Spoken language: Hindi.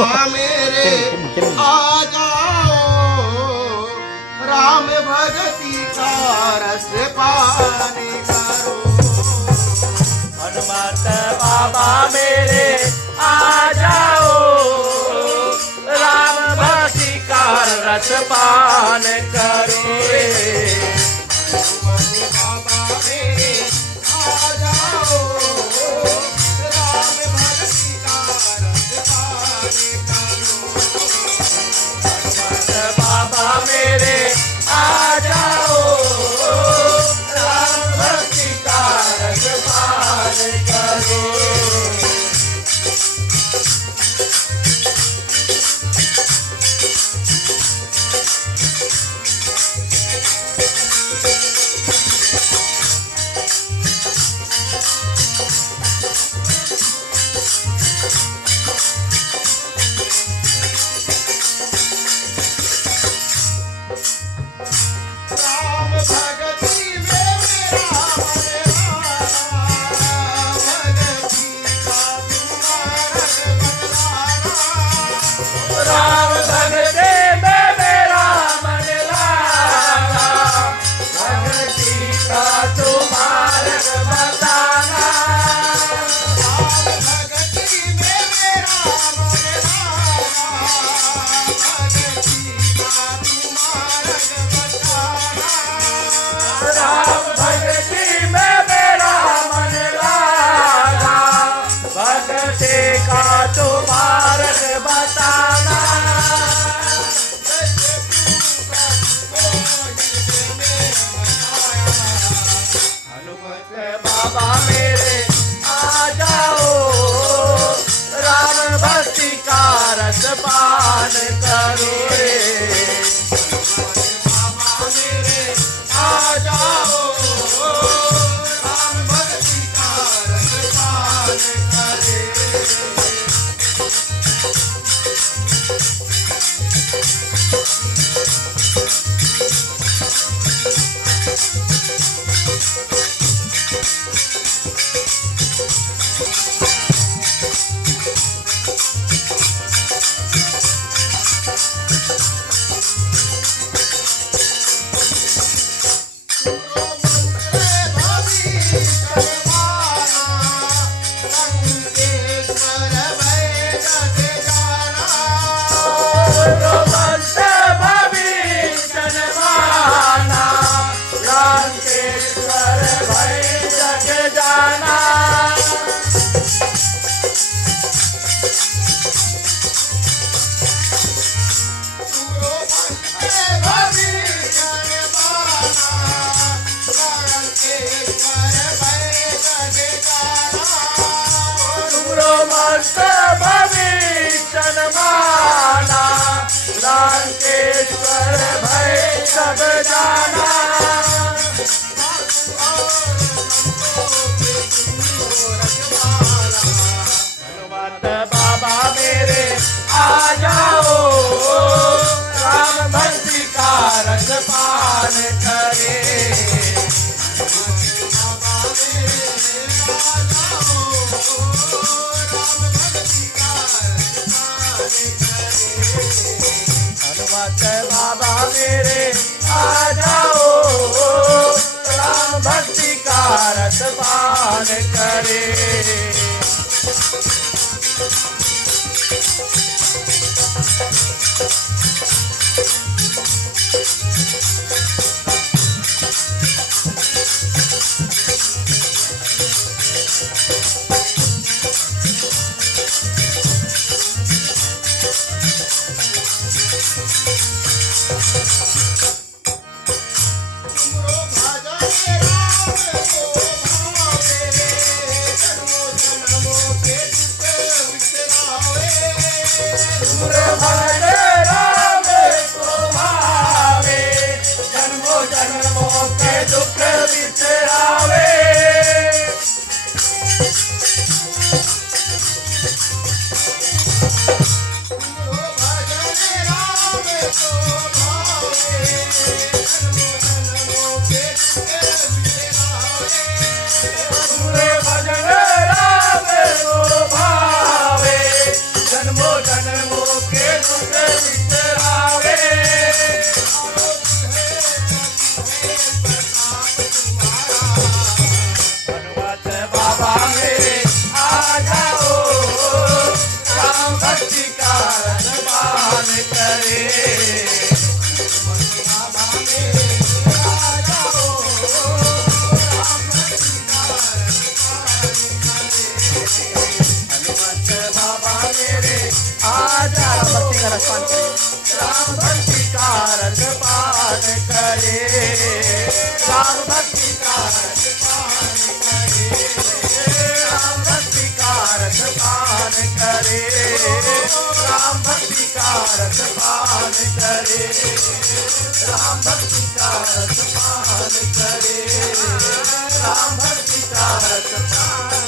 मेरे आ जाओ, राम भगति का रस पान करो। हनुमत बाबा मेरे आ जाओ, राम भक्ति का रस पान करो। हनुमत बाबा मेरे आ जाओ, राम भगति का रस पान करो। हनुमत बाबा मेरे आ जाओ, राम भक्ति का रस पान करो। राम भगति में मेरा मन लागा, भगति का तुम्हारा बदलाना। राम भगति में मेरा मन लागा, भगति का तुम्हारा बताना। राम भगति में मेरा मन लागा, भगति का तुम्हारा बदलाना। राम भगति में मेरा मन लागा, भगति का तुम्हारा बताना। हनुमत बाबा मेरे आ जाओ, राम भक्ति का रस पान करो रे। बाबा मेरे आ जाओ, राम भक्ति का रस पान करे। लंकेश्वर भय सब जाना। हनुमत बाबा मेरे आ जाओ, राम भक्ति का रस पान करे। हनुमत बाबा मेरे आ जाओ, राम भक्ति का रस पान करे। जन्मो जन्मों के दुख बिसरावे। हनुमत बाबा मेरे आ जाओ, राम भक्ति का रसपान करे। बाबा मेरे आ जाओ, राम भक्ति का हनुमत बाबा मेरे आ जाओ, भक्ति का रसपान करे। राम भक्ति का रसपान करे। राम भक्ति का रसपान करे। राम भक्ति का रसपान करे। राम भक्ति का रसपान करे। राम भक्ति का रसपान करे। राम भक्ति का रसपान